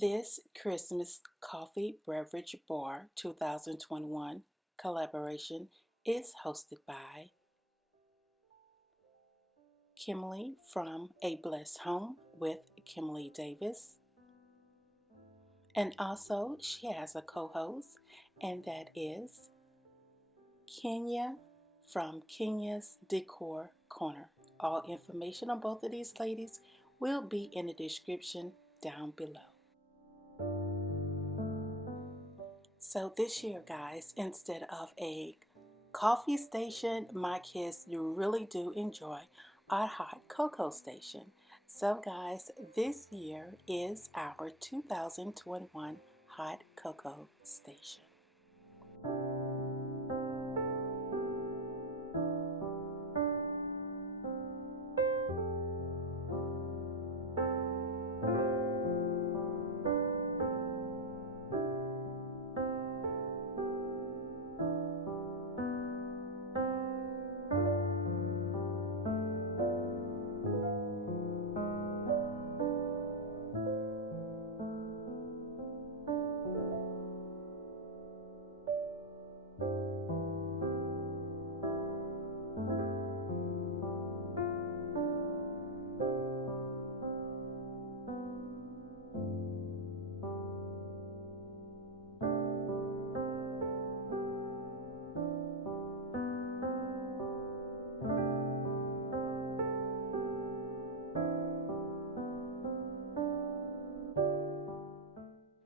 This Christmas Coffee Beverage Bar 2021 collaboration is hosted by Kimberly from A Blessed Home with Kimberly Davis. And also she has a co-host, and that is Kenya from Kenya's Décor Corner. All information on both of these ladies will be in the description down below. So this year, guys, instead of a coffee station, my kids really do enjoy our hot cocoa station. So guys, this year is our 2021 hot cocoa station.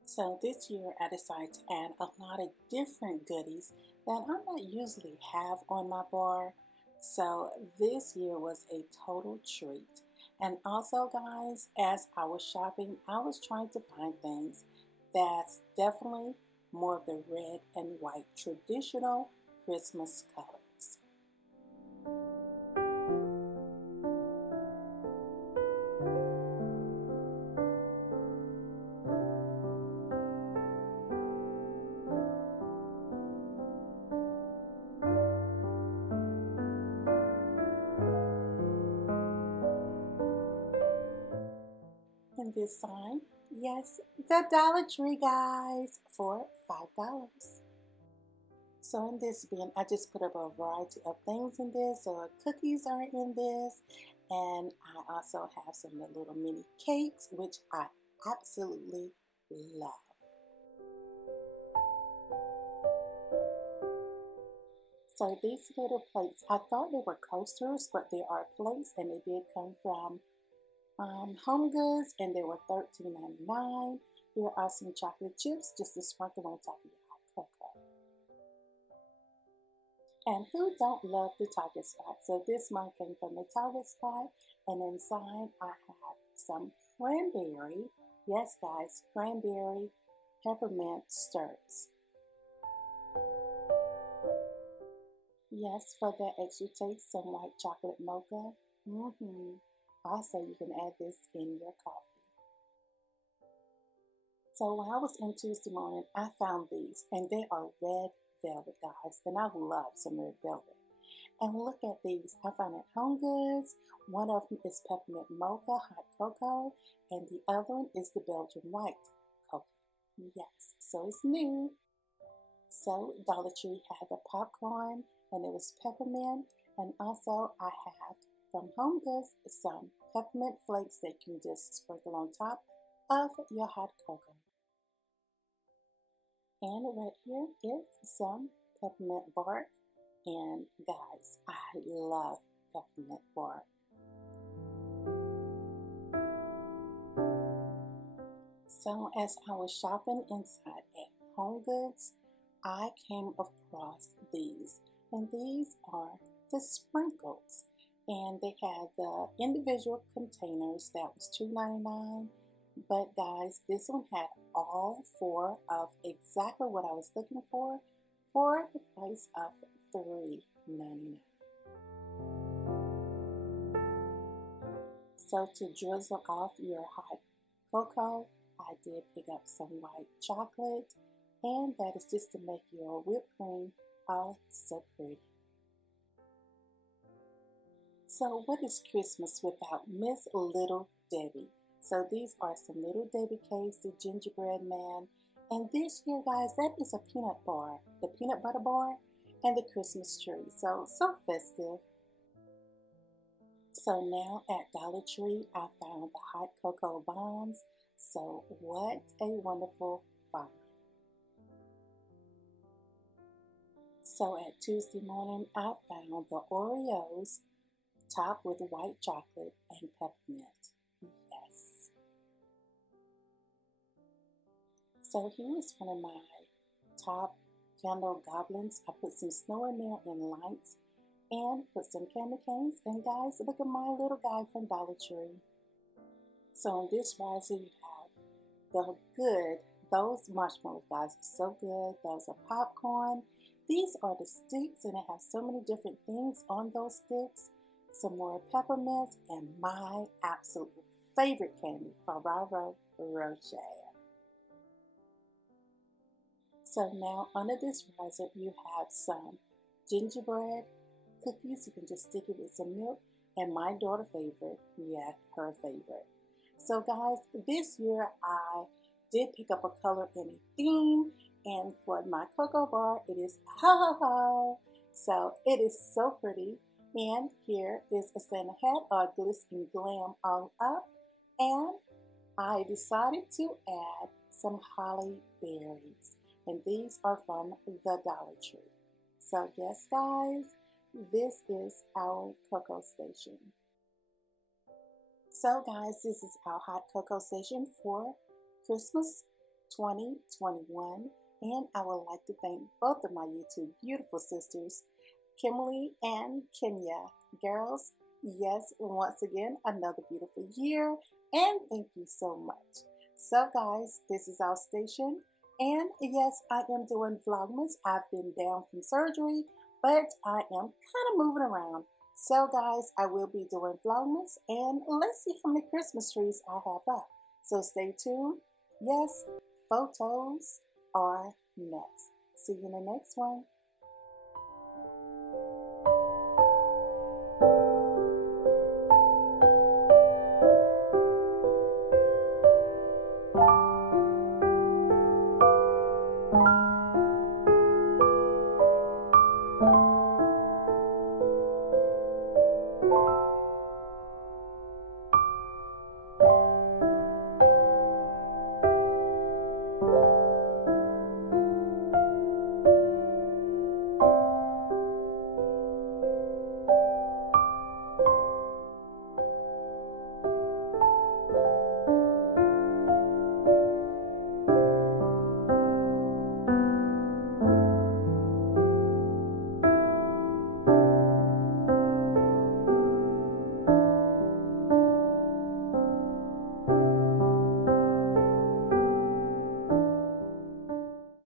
So this year I decided to add a lot of different goodies that I don't usually have on my bar. So this year was a total treat. And also guys, as I was shopping, I was trying to find things that's definitely more of the red and white traditional Christmas colors. And this sign, yes, the Dollar Tree, guys, for $5. So in this bin, I just put up a variety of things in this. So cookies are in this, and I also have some little mini cakes, which I absolutely love. So these little plates, I thought they were coasters, but they are plates, and they did come from Home Goods, and they were $13.99. Here are some chocolate chips just to sprinkle on top of your hot cocoa. And who don't love the Target spot? So this one came from the Target spot, and inside I have some cranberry. Yes, guys, cranberry peppermint stirs. Yes, for that extra taste, some white chocolate mocha. Also, you can add this in your coffee. So when I was in Tuesday morning, I found these, and they are red velvet, guys, and I love some red velvet. And look at these. I found at Home Goods. One of them is peppermint mocha hot cocoa, and the other one is the Belgian white cocoa. Yes, so it's new. So Dollar Tree had the popcorn, and it was peppermint, and also I have from Home Goods some peppermint flakes that you can just sprinkle on top of your hot cocoa. And right here is some peppermint bark, and guys, I love peppermint bark. So as I was shopping inside at Home Goods, I came across these, and these are the sprinkles. And they had the individual containers that was $2.99. But guys, this one had all four of exactly what I was looking for the price of $3.99. So to drizzle off your hot cocoa, I did pick up some white chocolate, and that is just to make your whipped cream all so pretty. So what is Christmas without Miss Little Debbie? So these are some little David cakes, the gingerbread man. And this year, guys, that is a peanut bar, the peanut butter bar, and the Christmas tree. So festive. So now at Dollar Tree, I found the hot cocoa bombs. So what a wonderful find. So at Tuesday morning, I found the Oreos topped with white chocolate and peppermint. Yes. So here's one of my top candle goblins. I put some snow in there and lights and put some candy canes. And guys, look at my little guy from Dollar Tree. So in this riser, you have those marshmallows, guys, are so good. Those are popcorn. These are the sticks, and it has so many different things on those sticks. Some more peppermints, and my absolute favorite candy, Ferrero Rocher. So now under this riser, you have some gingerbread cookies. You can just stick it with some milk, and my daughter's favorite, yeah, her favorite. So guys, this year I did pick up a color and a theme, and for my cocoa bar, it is HoHoHo. So it is so pretty. And here is a Santa hat, glitz and glam all up. And I decided to add some holly berries. And these are from the Dollar Tree. So yes, guys, this is our cocoa station. So guys, this is our hot cocoa station for Christmas 2021. And I would like to thank both of my YouTube beautiful sisters, Kimberly and Kenya. Girls, yes, once again, another beautiful year. And thank you so much. So guys, this is our station. And yes, I am doing Vlogmas. I've been down from surgery, but I am kind of moving around. So guys, I will be doing Vlogmas, and let's see how many Christmas trees I have up. So stay tuned. Yes, photos are next. See you in the next one.